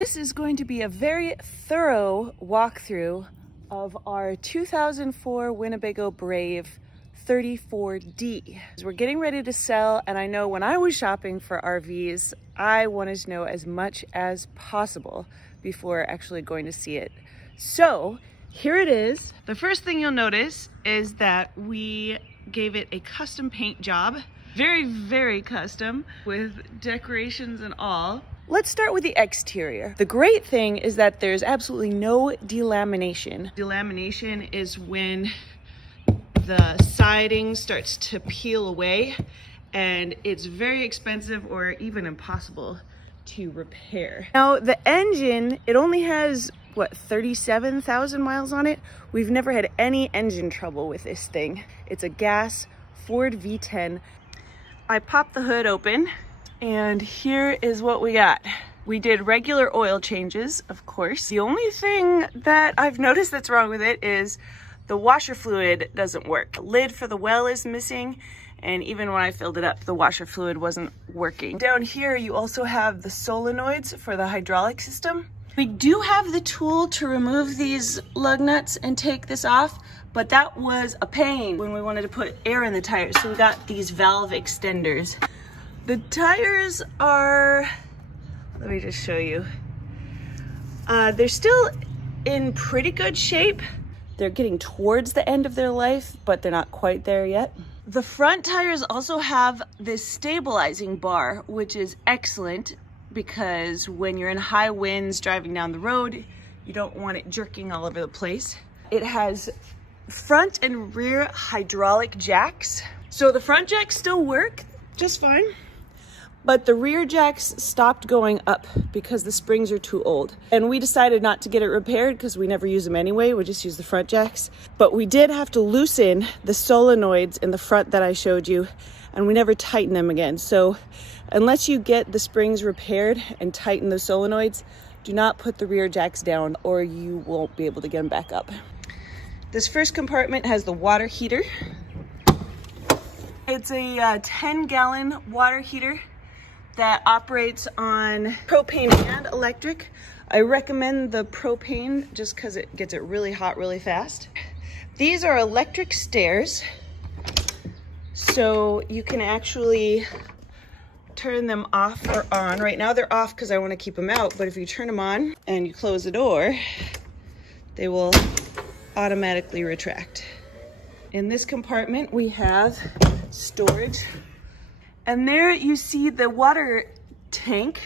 This is going to be a very thorough walkthrough of our 2004 Winnebago Brave 34D. We're getting ready to sell, and I know when I was shopping for RVs, I wanted to know as much as possible before actually going to see it. So here it is. The first thing you'll notice is that we gave it a custom paint job. Very, very custom with decorations and all. Let's start with the exterior. The great thing is that there's absolutely no delamination. Delamination is when the siding starts to peel away, and it's very expensive or even impossible to repair. Now the engine, it only has, what, 37,000 miles on it? We've never had any engine trouble with this thing. It's a gas Ford V10. I popped the hood open, and here is what we got. We did regular oil changes, of course. The only thing that I've noticed that's wrong with it is the washer fluid doesn't work. The lid for the well is missing, and even when I filled it up, the washer fluid wasn't working. Down here, you also have the solenoids for the hydraulic system. We do have the tool to remove these lug nuts and take this off, but that was a pain when we wanted to put air in the tires, so we got these valve extenders. The tires are, let me just show you. They're still in pretty good shape. They're getting towards the end of their life, but they're not quite there yet. The front tires also have this stabilizing bar, which is excellent because when you're in high winds driving down the road, you don't want it jerking all over the place. It has front and rear hydraulic jacks. So the front jacks still work just fine, but the rear jacks stopped going up because the springs are too old. And we decided not to get it repaired because we never use them anyway. We just use the front jacks. But we did have to loosen the solenoids in the front that I showed you, and we never tightened them again. So unless you get the springs repaired and tighten the solenoids, do not put the rear jacks down or you won't be able to get them back up. This first compartment has the water heater. It's a 10-gallon water heater that operates on propane and electric. I recommend the propane just because it gets it really hot really fast. These are electric stairs, so you can actually turn them off or on. Right now they're off because I want to keep them out, but if you turn them on and you close the door, they will automatically retract. In this compartment we have storage, and there you see the water tank.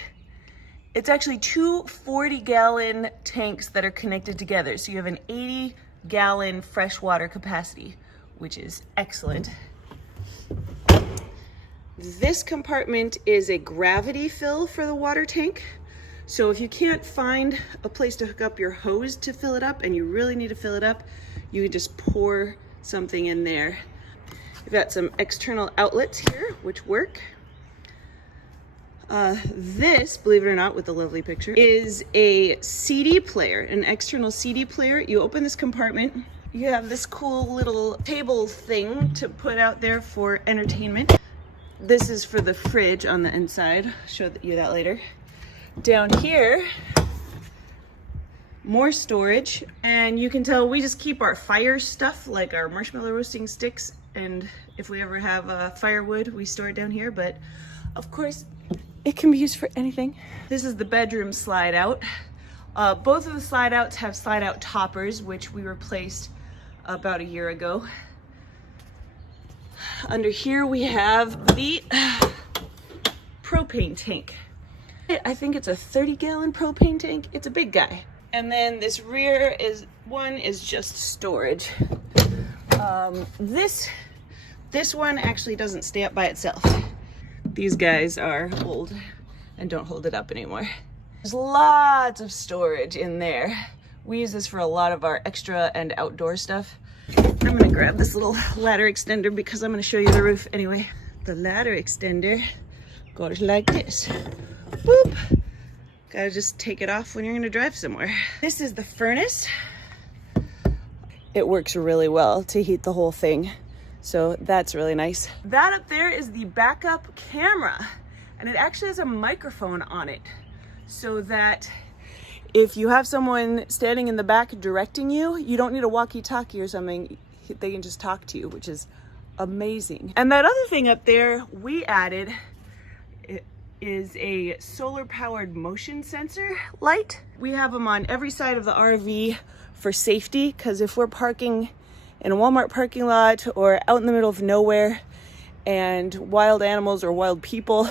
It's actually two 40-gallon tanks that are connected together, so you have an 80-gallon freshwater capacity, which is excellent. This compartment is a gravity fill for the water tank. So if you can't find a place to hook up your hose to fill it up and you really need to fill it up, you can just pour something in there. We've got some external outlets here, which work. This, believe it or not, with the lovely picture, is a CD player, an external CD player. You open this compartment, you have this cool little table thing to put out there for entertainment. This is for the fridge on the inside. I'll show you that later. Down here, more storage, and you can tell we just keep our fire stuff like our marshmallow roasting sticks, and if we ever have firewood, we store it down here, but of course it can be used for anything. This is the bedroom slide out. Both of the slide outs have slide out toppers, which we replaced about a year ago. Under here we have the propane tank. I think it's a 30-gallon propane tank. It's a big guy. And then this rear one is just storage. This one actually doesn't stay up by itself. These guys are old and don't hold it up anymore. There's lots of storage in there. We use this for a lot of our extra and outdoor stuff. I'm gonna grab this little ladder extender because I'm gonna show you the roof anyway. The ladder extender goes like this. Boop. Gotta just take it off when you're gonna drive somewhere. This is the furnace. It works really well to heat the whole thing, so that's really nice. That up there is the backup camera, and it actually has a microphone on it so that if you have someone standing in the back directing you, you don't need a walkie-talkie or something. They can just talk to you, which is amazing. And that other thing up there we added is a solar powered motion sensor light. We have them on every side of the RV for safety, because if we're parking in a Walmart parking lot or out in the middle of nowhere and wild animals or wild people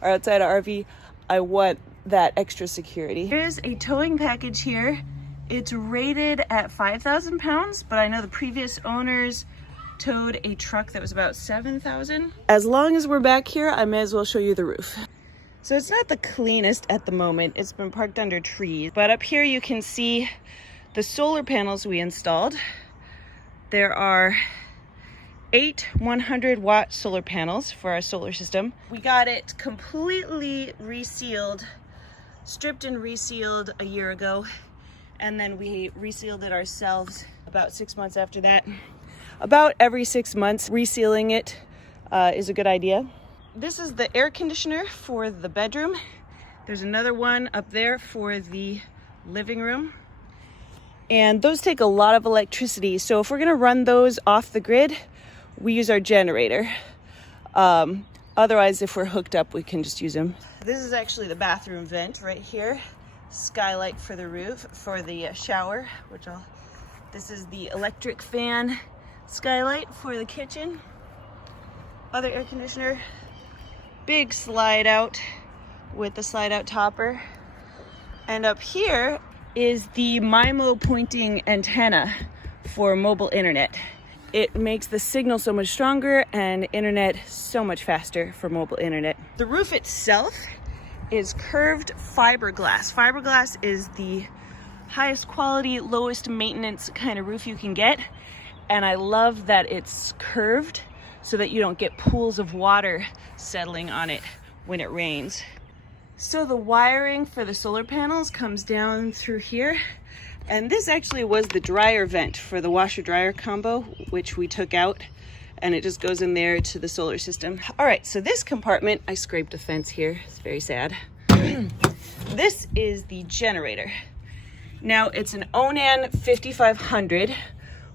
are outside our RV, I want that extra security. There's a towing package here. It's rated at 5,000 pounds, but I know the previous owners towed a truck that was about 7,000. As long as we're back here, I may as well show you the roof. So it's not the cleanest at the moment. It's been parked under trees, but up here you can see the solar panels we installed. There are 8 100-watt solar panels for our solar system. We got it completely resealed, stripped and resealed a year ago, and then we resealed it ourselves about 6 months after that. About every 6 months, resealing it is a good idea. This is the air conditioner for the bedroom. There's another one up there for the living room. And those take a lot of electricity. So if we're gonna run those off the grid, we use our generator. Otherwise, if we're hooked up, we can just use them. This is actually the bathroom vent right here. Skylight for the roof, for the shower, this is the electric fan skylight for the kitchen. Other air conditioner, big slide out with the slide out topper. And up here is the MIMO pointing antenna for mobile internet. It makes the signal so much stronger and internet so much faster for mobile internet. The roof itself is curved fiberglass. Fiberglass is the highest quality, lowest maintenance kind of roof you can get. And I love that it's curved so that you don't get pools of water settling on it when it rains. So the wiring for the solar panels comes down through here. And this actually was the dryer vent for the washer dryer combo, which we took out, and it just goes in there to the solar system. All right, so this compartment, I scraped a fence here. It's very sad. This is the generator. Now it's an Onan 5500,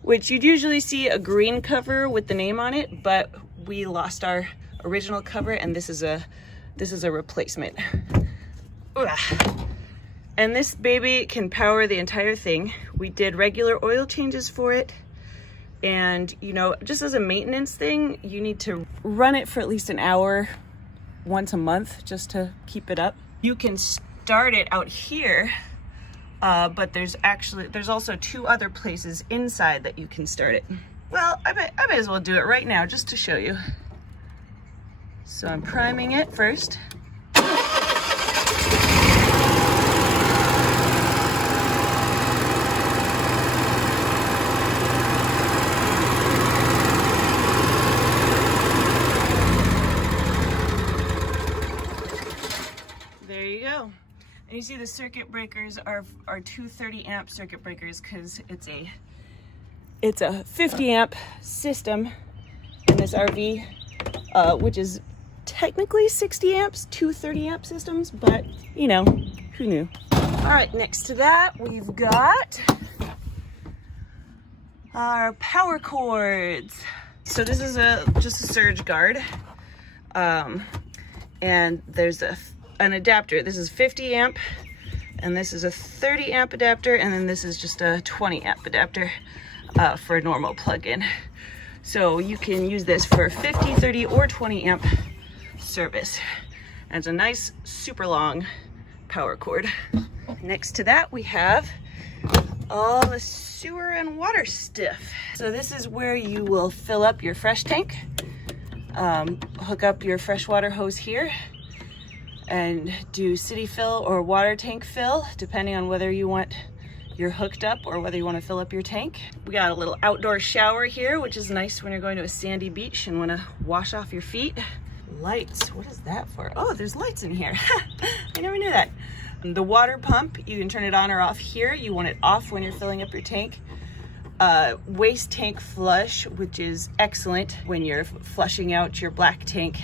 which you'd usually see a green cover with the name on it, but we lost our original cover, and this is a replacement. Ugh. And this baby can power the entire thing. We did regular oil changes for it. And, you know, just as a maintenance thing, you need to run it for at least an hour once a month just to keep it up. You can start it out here, but there's also 2 other places inside that you can start it. Well, I may as well do it right now just to show you. So I'm priming it first. And you see the circuit breakers are 230 amp circuit breakers, because it's a 50 amp system in this RV, which is technically 60 amps, 230 amp systems, but you know, who knew? All right, next to that, we've got our power cords. So this is just a surge guard, and there's an adapter. This is 50 amp, and this is a 30 amp adapter, and then this is just a 20 amp adapter for a normal plug-in. So you can use this for 50, 30, or 20 amp service. And it's a nice, super long power cord. Next to that, we have all the sewer and water stuff. So this is where you will fill up your fresh tank, hook up your freshwater hose here, and do city fill or water tank fill, depending on whether you're hooked up or whether you want to fill up your tank. We got a little outdoor shower here, which is nice when you're going to a sandy beach and want to wash off your feet. Lights, what is that for? Oh, there's lights in here. I never knew that. The water pump, you can turn it on or off here. You want it off when you're filling up your tank. Waste tank flush, which is excellent when you're flushing out your black tank.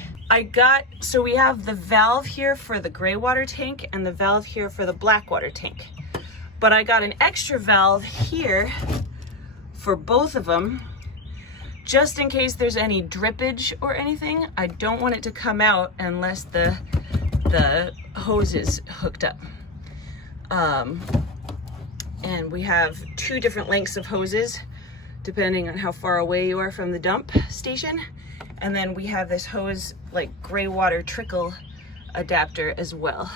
So we have the valve here for the gray water tank and the valve here for the black water tank. But I got an extra valve here for both of them, just in case there's any drippage or anything. I don't want it to come out unless the hose is hooked up. And we have 2 different lengths of hoses, depending on how far away you are from the dump station. And then we have this hose, like gray water trickle adapter as well,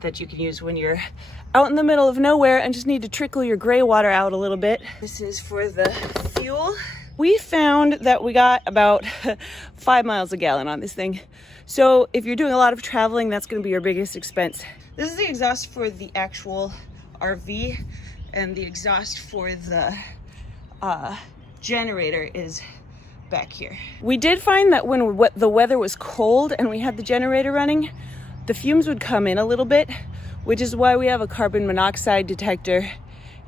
that you can use when you're out in the middle of nowhere and just need to trickle your gray water out a little bit. This is for the fuel. We found that we got about 5 miles a gallon on this thing. So if you're doing a lot of traveling, that's gonna be your biggest expense. This is the exhaust for the actual RV, and the exhaust for the generator is back here. We did find that when the weather was cold and we had the generator running, the fumes would come in a little bit, which is why we have a carbon monoxide detector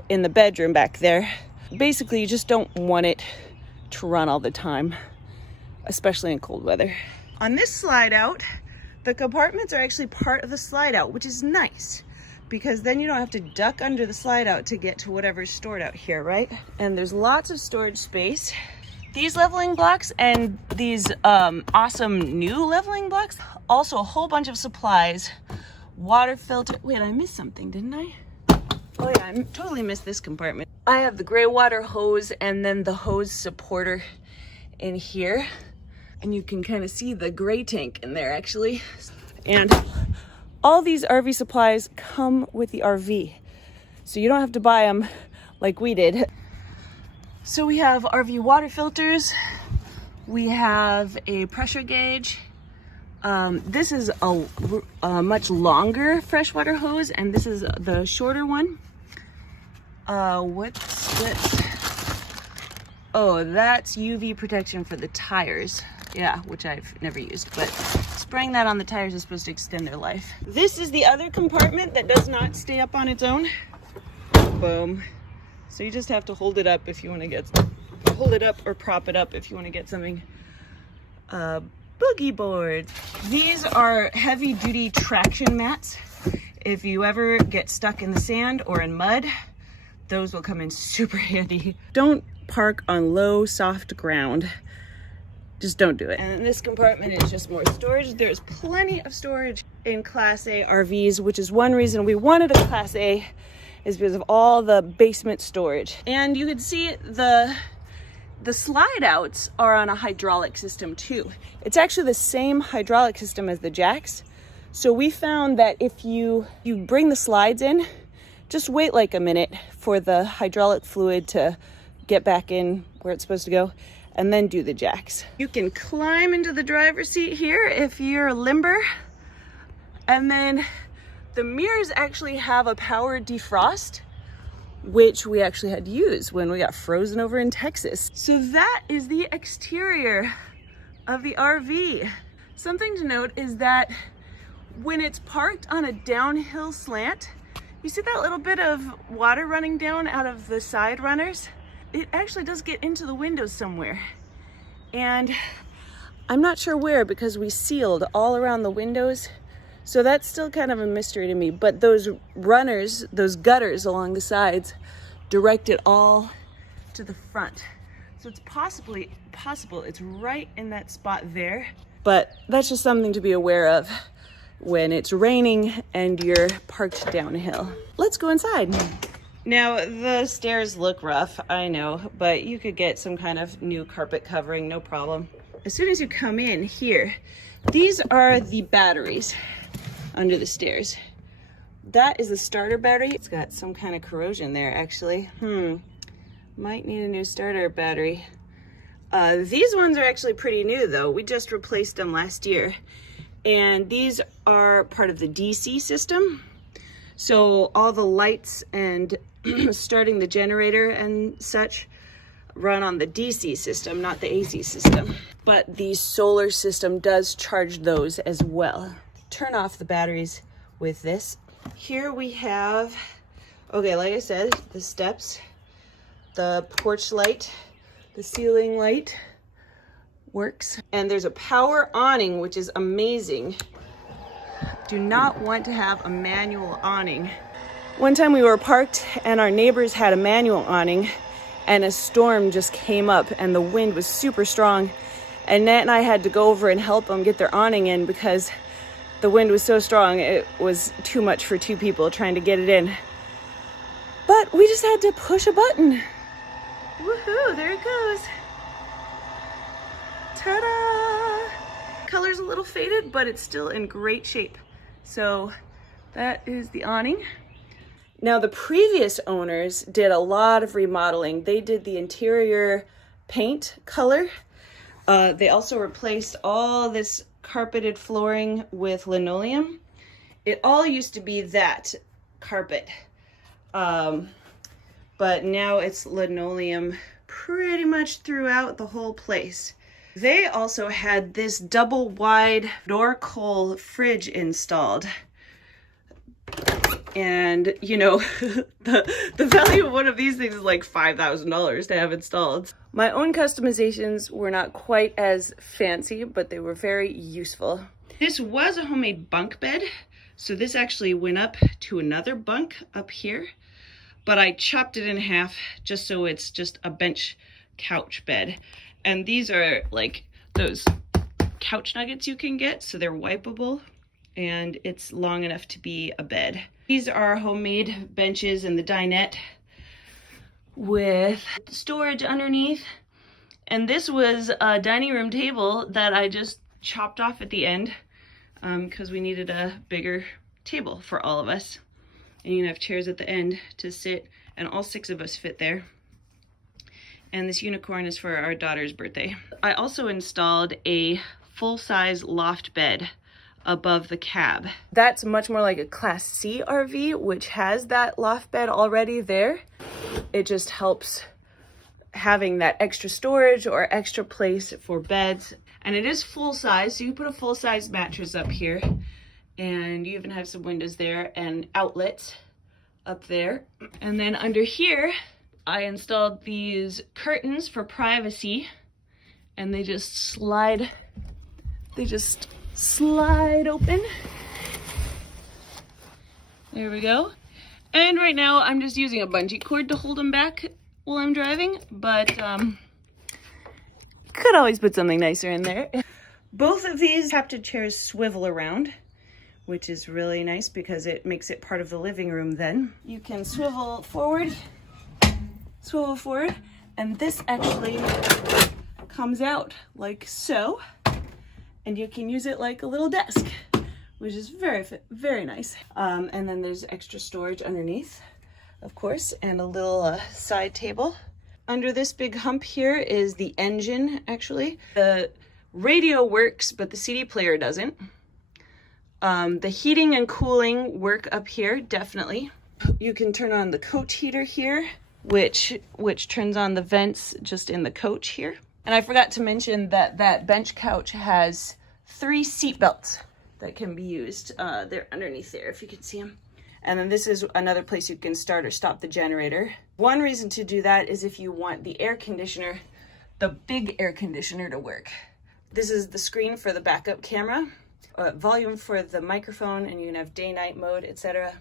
in the bedroom back there. Basically, you just don't want it to run all the time, especially in cold weather. On this slide out, the compartments are actually part of the slide out, which is nice, because then you don't have to duck under the slide out to get to whatever's stored out here, right? And there's lots of storage space. These leveling blocks and these awesome new leveling blocks, also a whole bunch of supplies, water filter. Wait, I missed something, didn't I? Oh yeah, I totally missed this compartment. I have the gray water hose and then the hose supporter in here. And you can kind of see the gray tank in there actually. And all these RV supplies come with the RV. So you don't have to buy them like we did. So we have RV water filters. We have a pressure gauge. This is a much longer freshwater hose, and this is the shorter one. What's this? Oh, that's UV protection for the tires. Yeah, which I've never used, but spraying that on the tires is supposed to extend their life. This is the other compartment that does not stay up on its own. Boom. So you just have to hold it up if you want to get, hold it up or prop it up if you want to get something. Boogie boards. These are heavy duty traction mats. If you ever get stuck in the sand or in mud, those will come in super handy. Don't park on low, soft ground. Just don't do it. And this compartment is just more storage. There's plenty of storage in Class A RVs, which is one reason we wanted a Class A, is because of all the basement storage. And you can see the slide outs are on a hydraulic system too. It's actually the same hydraulic system as the jacks. So we found that if you bring the slides in, just wait like a minute for the hydraulic fluid to get back in where it's supposed to go, and then do the jacks. You can climb into the driver's seat here if you're limber. And then the mirrors actually have a power defrost, which we actually had to use when we got frozen over in Texas. So that is the exterior of the RV. Something to note is that when it's parked on a downhill slant, you see that little bit of water running down out of the side runners? It actually does get into the windows somewhere. And I'm not sure where, because we sealed all around the windows. So that's still kind of a mystery to me. But those runners, those gutters along the sides, direct it all to the front. So it's possible it's right in that spot there. But that's just something to be aware of when it's raining and you're parked downhill. Let's go inside. Now, the stairs look rough, I know, but you could get some kind of new carpet covering, no problem. As soon as you come in here, these are the batteries under the stairs. That is the starter battery. It's got some kind of corrosion there, actually. Might need a new starter battery. These ones are actually pretty new, though. We just replaced them last year. And these are part of the DC system. So all the lights and starting the generator and such run on the DC system, not the AC system. But the solar system does charge those as well. Turn off the batteries with this. Here we have, okay, like I said, the steps, the porch light, the ceiling light, works. And there's a power awning, which is amazing. Do not want to have a manual awning. One time we were parked and our neighbors had a manual awning and a storm just came up and the wind was super strong. And Nat and I had to go over and help them get their awning in because the wind was so strong. It was too much for two people trying to get it in. But we just had to push a button. Woohoo, there it goes. Ta-da! Color's a little faded, but it's still in great shape. So that is the awning. Now the previous owners did a lot of remodeling. They did the interior paint color. They also replaced all this carpeted flooring with linoleum. It all used to be that carpet. But now it's linoleum pretty much throughout the whole place. They also had this double wide Norcoal fridge installed. And you know, the value of one of these things is like $5,000 to have installed. My own customizations were not quite as fancy, but they were very useful. This was a homemade bunk bed. So this actually went up to another bunk up here, but I chopped it in half just so it's just a bench couch bed. And these are like those couch nuggets you can get, so they're wipeable and it's long enough to be a bed. These are homemade benches in the dinette with storage underneath. And this was a dining room table that I just chopped off at the end because we needed a bigger table for all of us. And you can have chairs at the end to sit, and all 6 of us fit there. And this unicorn is for our daughter's birthday. I also installed a full-size loft bed above the cab. That's much more like a Class C RV, which has that loft bed already there. It just helps having that extra storage or extra place for beds. And it is full size, so you put a full-size mattress up here, and you even have some windows there and outlets up there. And then under here, I installed these curtains for privacy, and they just slide open. There we go. And right now I'm just using a bungee cord to hold them back while I'm driving, but could always put something nicer in there. Both of these captain chairs swivel around, which is really nice because it makes it part of the living room then. You can swivel forward, and this actually comes out like so. And you can use it like a little desk, which is very, very nice. And then there's extra storage underneath, of course, and a little side table. Under this big hump here is the engine, actually. The radio works, but the CD player doesn't. The heating and cooling work up here, definitely. You can turn on the coach heater here, which turns on the vents just in the coach here. And I forgot to mention that that bench couch has 3 seat belts that can be used. They're underneath there, if you can see them. And then this is another place you can start or stop the generator. One reason to do that is if you want the air conditioner, the big air conditioner to work. This is the screen for the backup camera, volume for the microphone, and you can have day-night mode, etc.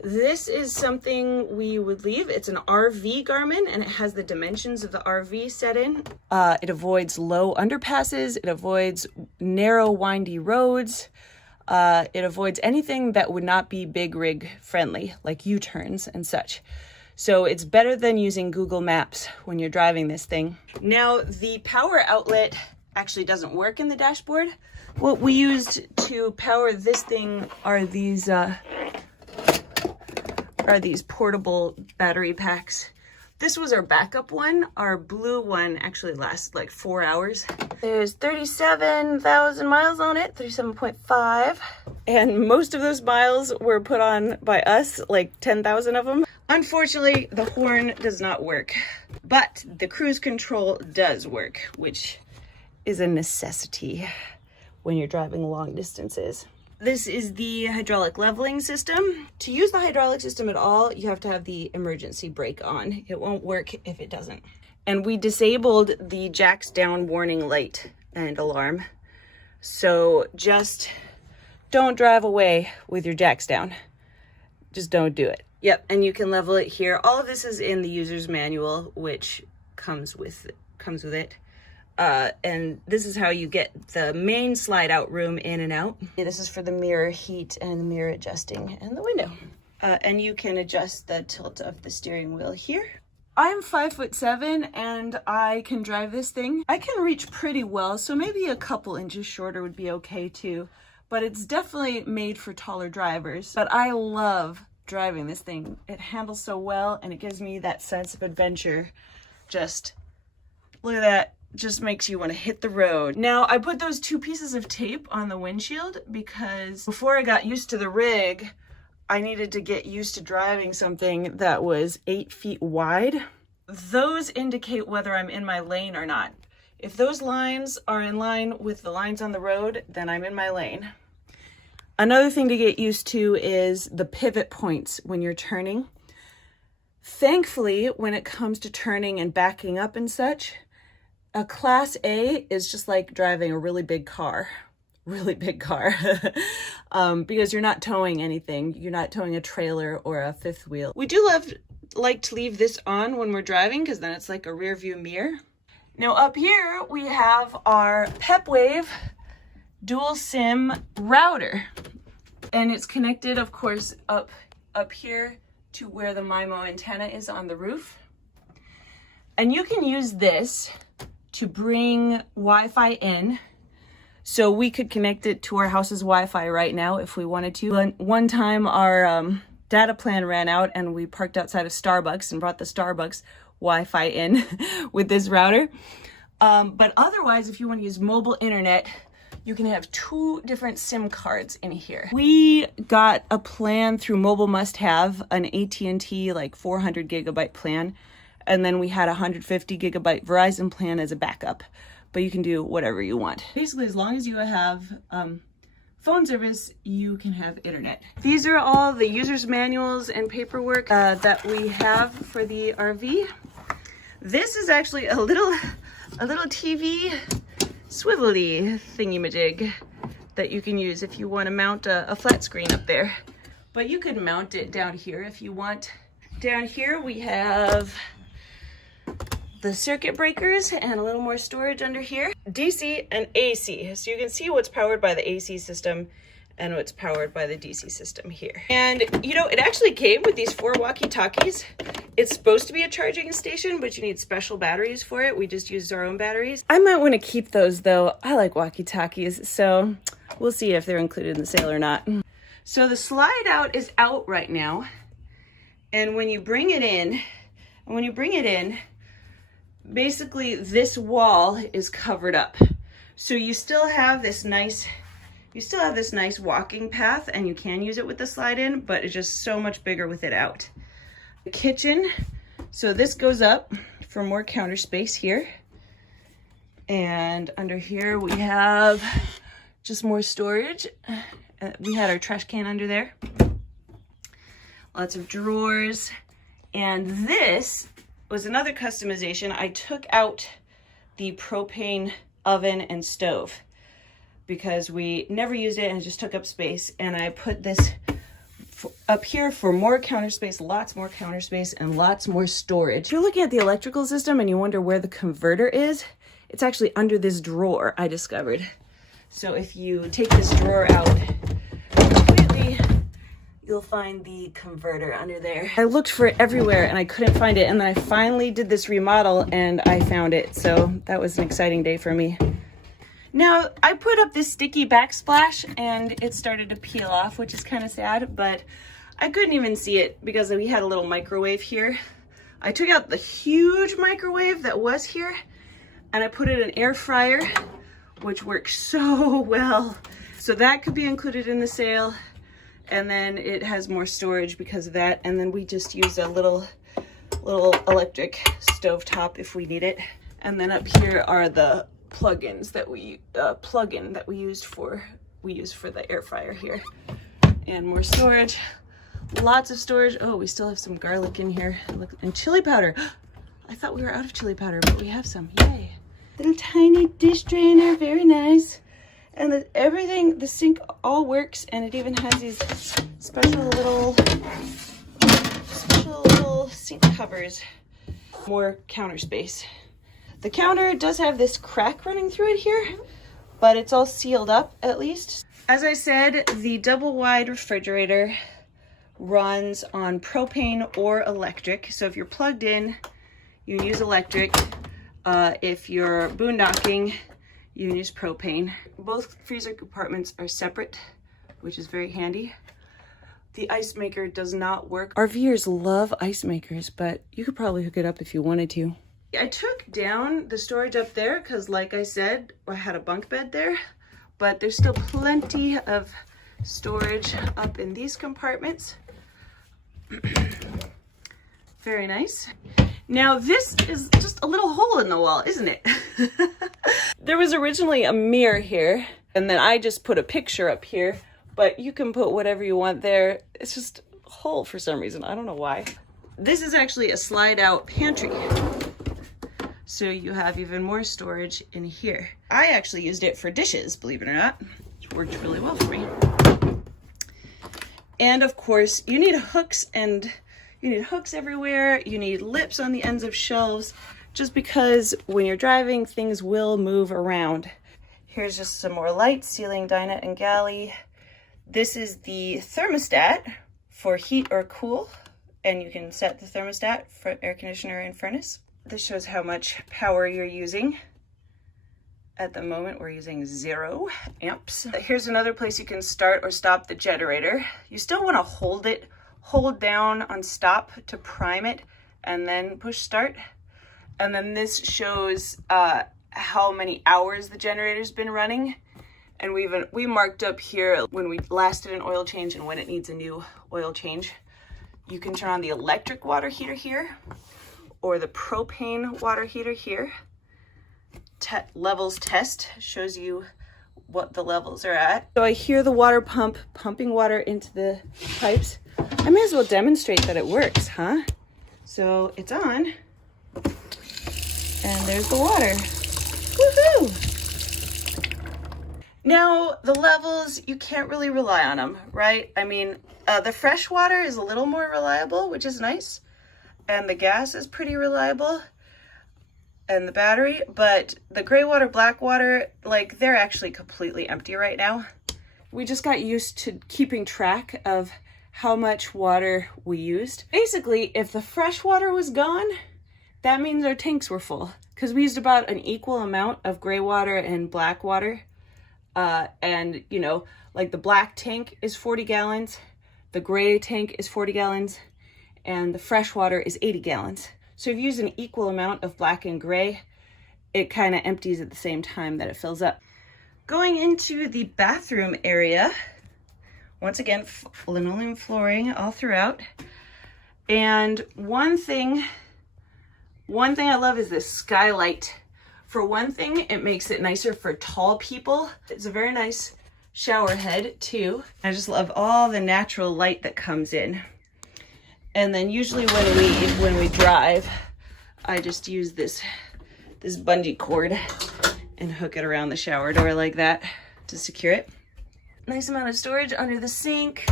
This is something we would leave. It's an RV Garmin, and it has the dimensions of the RV set in. It avoids low underpasses. It avoids narrow, windy roads. It avoids anything that would not be big rig friendly, like U-turns and such. So it's better than using Google Maps when you're driving this thing. Now, the power outlet actually doesn't work in the dashboard. What we used to power this thing are these portable battery packs. This was our backup one. Our blue one actually lasts like 4 hours. There's 37,000 miles on it, 37.5. And most of those miles were put on by us, like 10,000 of them. Unfortunately, the horn does not work, but the cruise control does work, which is a necessity when you're driving long distances. This is the hydraulic leveling system. To use the hydraulic system at all, you have to have the emergency brake on. It won't work if it doesn't. And we disabled the jacks down warning light and alarm. So just don't drive away with your jacks down. Just don't do it. Yep, and you can level it here. All of this is in the user's manual, which comes with it. And this is how you get the main slide out room in and out. This is for the mirror heat and the mirror adjusting and the window. And you can adjust the tilt of the steering wheel here. I'm 5'7" and I can drive this thing. I can reach pretty well, so maybe a couple inches shorter would be okay too. But it's definitely made for taller drivers. But I love driving this thing. It handles so well and it gives me that sense of adventure. Just look at that. Just makes you want to hit the road. Now I put those 2 pieces of tape on the windshield because before I got used to the rig, I needed to get used to driving something that was 8 feet wide. Those indicate whether I'm in my lane or not. If those lines are in line with the lines on the road, then I'm in my lane. Another thing to get used to is the pivot points when you're turning. Thankfully, when it comes to turning and backing up and such, a Class A is just like driving a really big car. Because you're not towing anything. You're not towing a trailer or a fifth wheel. We do like to leave this on when we're driving because then it's like a rear view mirror. Now up here we have our PepWave dual SIM router. And it's connected, of course, up here to where the MIMO antenna is on the roof. And you can use this to bring Wi-Fi in. So we could connect it to our house's Wi-Fi right now if we wanted to. One time our data plan ran out and we parked outside of Starbucks and brought the Starbucks Wi-Fi in with this router. But otherwise, if you want to use mobile internet, you can have 2 different SIM cards in here. We got a plan through Mobile Must Have, an AT&T like 400 gigabyte plan. And then we had a 150 gigabyte Verizon plan as a backup. But you can do whatever you want. Basically, as long as you have phone service, you can have internet. These are all the user's manuals and paperwork that we have for the RV. This is actually a little TV swivelly thingy-majig that you can use if you want to mount a flat screen up there. But you could mount it down here if you want. Down here we have the circuit breakers and a little more storage under here. DC and AC, so you can see what's powered by the AC system and what's powered by the DC system here. And you know, it actually came with these 4 walkie-talkies. It's supposed to be a charging station, but you need special batteries for it. We just used our own batteries. I might want to keep those though. I like walkie-talkies, so we'll see if they're included in the sale or not. So the slide out is out right now. And when you bring it in, basically this wall is covered up. So you still have this nice walking path and you can use it with the slide in, but it's just so much bigger with it out. The kitchen, so this goes up for more counter space here. And under here we have just more storage. We had our trash can under there. Lots of drawers. And this was another customization. I took out the propane oven and stove because we never used it and it just took up space. And I put this up here for more counter space, lots more counter space, and lots more storage. If you're looking at the electrical system and you wonder where the converter is, it's actually under this drawer, I discovered. So if you take this drawer out completely, you'll find the converter under there. I looked for it everywhere and I couldn't find it. And then I finally did this remodel and I found it. So that was an exciting day for me. Now, I put up this sticky backsplash and it started to peel off, which is kind of sad, but I couldn't even see it because we had a little microwave here. I took out the huge microwave that was here and I put it in an air fryer, which works so well. So that could be included in the sale. And then it has more storage because of that. And then we just use a little electric stovetop if we need it. And then up here are the plugins that we use for the air fryer here. And more storage, lots of storage. Oh, we still have some garlic in here. Look, and chili powder. I thought we were out of chili powder, but we have some. Yay. Little tiny dish drainer, very nice. And everything, the sink all works, and it even has these special little sink covers. More counter space. The counter does have this crack running through it here, but it's all sealed up at least. As I said, the double wide refrigerator runs on propane or electric. So if you're plugged in, you can use electric. If you're boondocking, you can use propane. Both freezer compartments are separate, which is very handy. The ice maker does not work. RVers love ice makers, but you could probably hook it up if you wanted to. I took down the storage up there because, like I said, I had a bunk bed there, but there's still plenty of storage up in these compartments. Very nice. Now this is just a little hole in the wall, isn't it? There was originally a mirror here, and then I just put a picture up here, but you can put whatever you want there. It's just a hole for some reason. I don't know why. This is actually a slide out pantry. So you have even more storage in here. I actually used it for dishes, believe it or not, which worked really well for me. And of course, you need hooks everywhere. You need lips on the ends of shelves, just because when you're driving, things will move around. Here's just some more lights, ceiling, dinette, and galley. This is the thermostat for heat or cool, and you can set the thermostat for air conditioner and furnace. This shows how much power you're using. At the moment, we're using 0 amps. Here's another place you can start or stop the generator. You still want to hold down on stop to prime it, and then push start. And then this shows how many hours the generator's been running. And we marked up here when we last did an oil change and when it needs a new oil change. You can turn on the electric water heater here, or the propane water heater here. Levels test shows you what the levels are at. So I hear the water pump pumping water into the pipes. I may as well demonstrate that it works, huh? So it's on, and there's the water. Woohoo! Now, the levels, you can't really rely on them, right? I mean, the fresh water is a little more reliable, which is nice. And the gas is pretty reliable, and the battery, but the gray water, black water, like, they're actually completely empty right now. We just got used to keeping track of how much water we used. Basically, if the fresh water was gone, that means our tanks were full, because we used about an equal amount of gray water and black water. And, you know, like the black tank is 40 gallons, the gray tank is 40 gallons, and the fresh water is 80 gallons. So if you use an equal amount of black and gray, it kind of empties at the same time that it fills up. Going into the bathroom area, once again, linoleum flooring all throughout. And one thing I love is this skylight. For one thing, it makes it nicer for tall people. It's a very nice shower head too. I just love all the natural light that comes in. And then usually when we drive, I just use this bungee cord and hook it around the shower door like that to secure it. Nice amount of storage under the sink.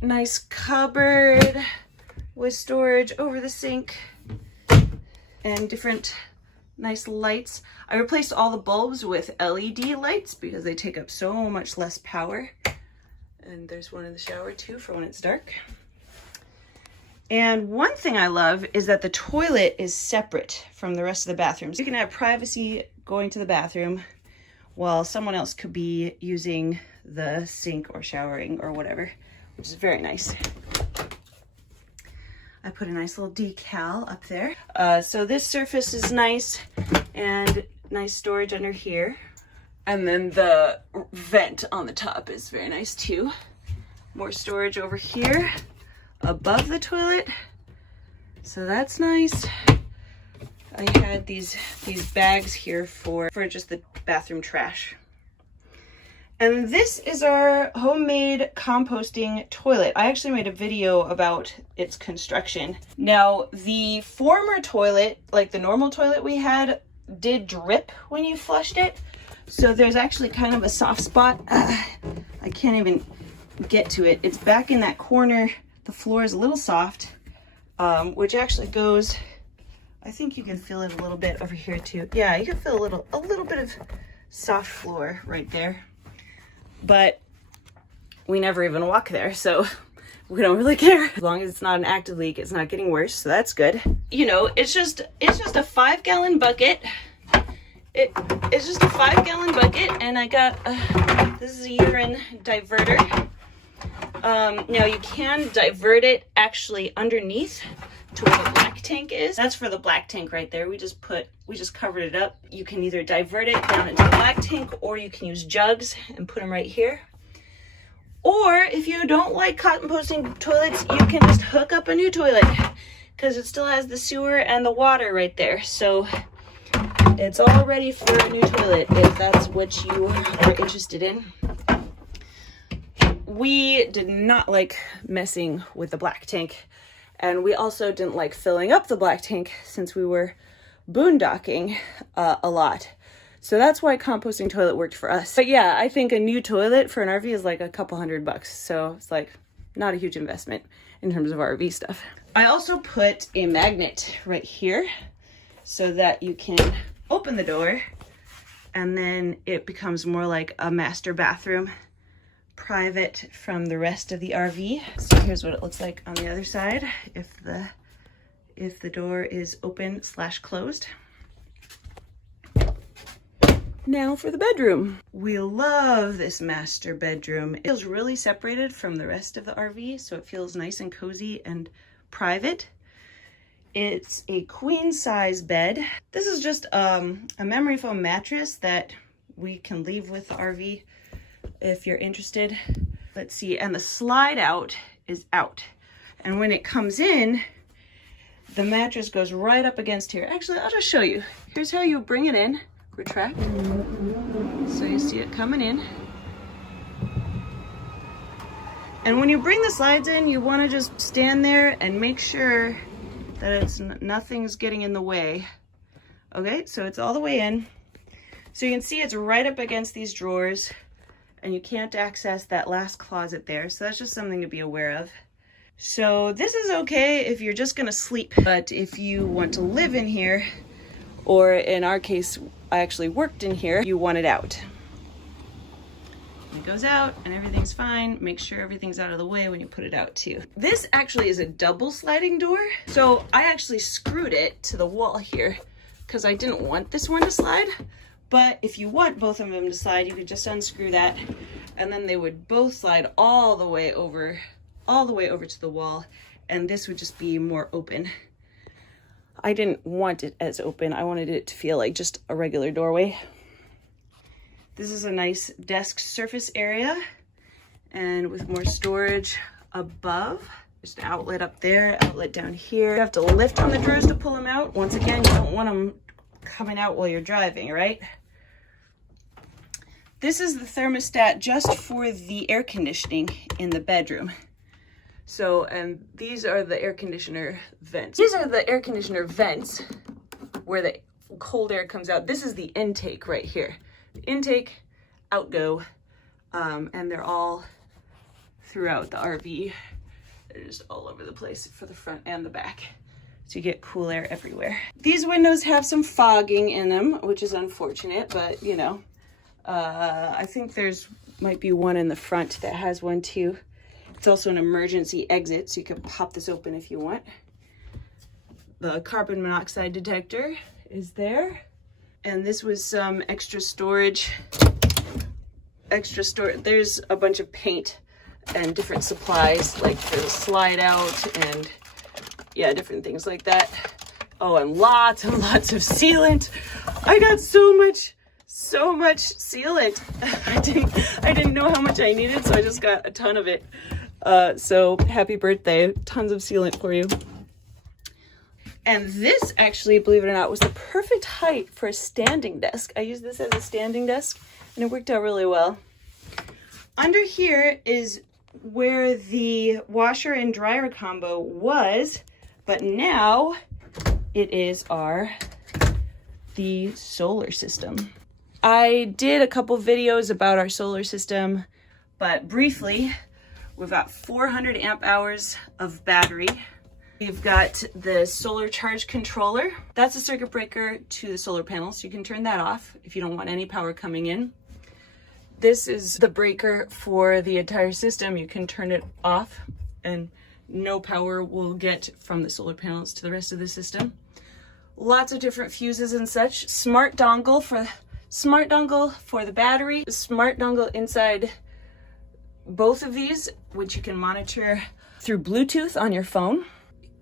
Nice cupboard with storage over the sink and different nice lights. I replaced all the bulbs with LED lights because they take up so much less power. And there's one in the shower too for when it's dark. And one thing I love is that the toilet is separate from the rest of the bathrooms. You can have privacy going to the bathroom while someone else could be using the sink or showering or whatever, which is very nice. I put a nice little decal up there. So this surface is nice, and nice storage under here. And then the vent on the top is very nice too. More storage over here above the toilet. So that's nice. I had these bags here for just the bathroom trash. And this is our homemade composting toilet. I actually made a video about its construction. Now, the former toilet, like the normal toilet we had, did drip when you flushed it. So there's actually kind of a soft spot. I can't even get to it. It's back in that corner. The floor is a little soft, which actually goes, I think you can feel it a little bit over here too. Yeah, you can feel a little bit of soft floor right there. But we never even walk there, so we don't really care. As long as it's not an active leak, it's not getting worse, so that's good. You know, it's just a 5-gallon bucket. It's just a 5-gallon bucket, and I got this is a urine diverter. Now you can divert it actually underneath to where the black tank is. That's for the black tank right there. We just covered it up. You can either divert it down into the black tank, or you can use jugs and put them right here. Or if you don't like composting toilets, you can just hook up a new toilet, because it still has the sewer and the water right there. So it's all ready for a new toilet if that's what you are interested in. We did not like messing with the black tank. And we also didn't like filling up the black tank since we were boondocking a lot. So that's why composting toilet worked for us. But yeah, I think a new toilet for an RV is like a couple $100. So it's like not a huge investment in terms of RV stuff. I also put a magnet right here so that you can open the door and then it becomes more like a master bathroom, private from the rest of the RV. So here's what it looks like on the other side if the door is open/closed. Now for the bedroom. We love this master bedroom. It feels really separated from the rest of the RV, so it feels nice and cozy and private. It's a queen size bed. This is just a memory foam mattress that we can leave with the RV if you're interested. Let's see, and the slide out is out. And when it comes in, the mattress goes right up against here. Actually, I'll just show you. Here's how you bring it in, retract. So you see it coming in. And when you bring the slides in, you want to just stand there and make sure that nothing's getting in the way. Okay, so it's all the way in. So you can see it's right up against these drawers, and you can't access that last closet there. So that's just something to be aware of. So this is okay if you're just gonna sleep, but if you want to live in here, or in our case, I actually worked in here, you want it out. It goes out and everything's fine. Make sure everything's out of the way when you put it out too. This actually is a double sliding door. So I actually screwed it to the wall here because I didn't want this one to slide. But if you want both of them to slide, you could just unscrew that and then they would both slide all the way over to the wall, and this would just be more open. I didn't want it as open. I wanted it to feel like just a regular doorway. This is a nice desk surface area, and with more storage above. Just an outlet up there, outlet down here. You have to lift on the drawers to pull them out. Once again, you don't want them coming out while you're driving, right? This is the thermostat just for the air conditioning in the bedroom. So, and these are the air conditioner vents. These are the air conditioner vents where the cold air comes out. This is the intake right here. Intake, outgo, and they're all throughout the RV. They're just all over the place for the front and the back. So you get cool air everywhere. These windows have some fogging in them, which is unfortunate, but you know, I think might be one in the front that has one too. It's also an emergency exit, so you can pop this open if you want. The carbon monoxide detector is there. And this was some extra storage. There's a bunch of paint and different supplies, like for the slide out and yeah, different things like that. Oh, and lots and lots of sealant. I got so much sealant. I didn't know how much I needed, so I just got a ton of it. So happy birthday, tons of sealant for you. And this actually, believe it or not, was the perfect height for a standing desk. I used this as a standing desk and it worked out really well. Under here is where the washer and dryer combo was, but now it is the solar system. I did a couple videos about our solar system, but briefly, we've got 400 amp hours of battery. We've got the solar charge controller. That's a circuit breaker to the solar panel, so you can turn that off if you don't want any power coming in. This is the breaker for the entire system. You can turn it off and no power will get from the solar panels to the rest of the system. Lots of different fuses and such. Smart dongle for the battery. Smart dongle inside both of these, which you can monitor through Bluetooth on your phone.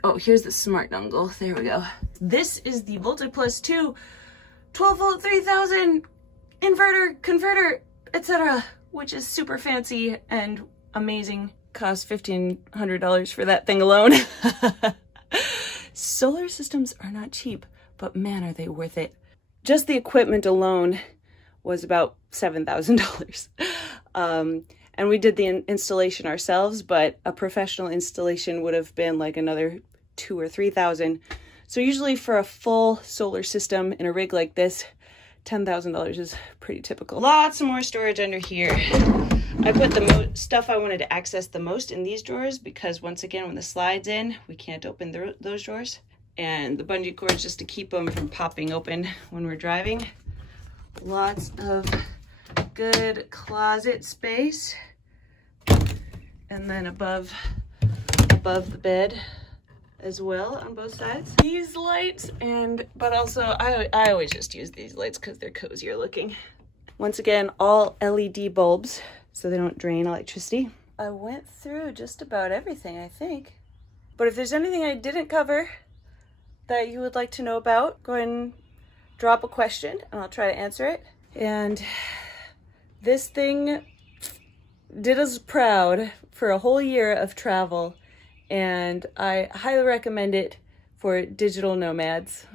Oh, here's the smart dongle. There we go. This is the VoltaPlus 2 12 volt 3000 inverter, converter, etc., which is super fancy and amazing. Cost $1,500 for that thing alone. Solar systems are not cheap, but man, are they worth it. Just the equipment alone was about $7,000. And we did the installation ourselves, but a professional installation would have been like another $2,000 or $3,000. So usually for a full solar system in a rig like this, $10,000 is pretty typical. Lots of more storage under here. I put the stuff I wanted to access the most in these drawers because once again, when the slide's in, we can't open those drawers. And the bungee cords just to keep them from popping open when we're driving. Lots of good closet space. And then above the bed as well on both sides. These lights, but also I always just use these lights because they're cozier looking. Once again, all LED bulbs so they don't drain electricity. I went through just about everything, I think. But if there's anything I didn't cover that you would like to know about, go ahead and drop a question and I'll try to answer it. And this thing did us proud for a whole year of travel, and I highly recommend it for digital nomads.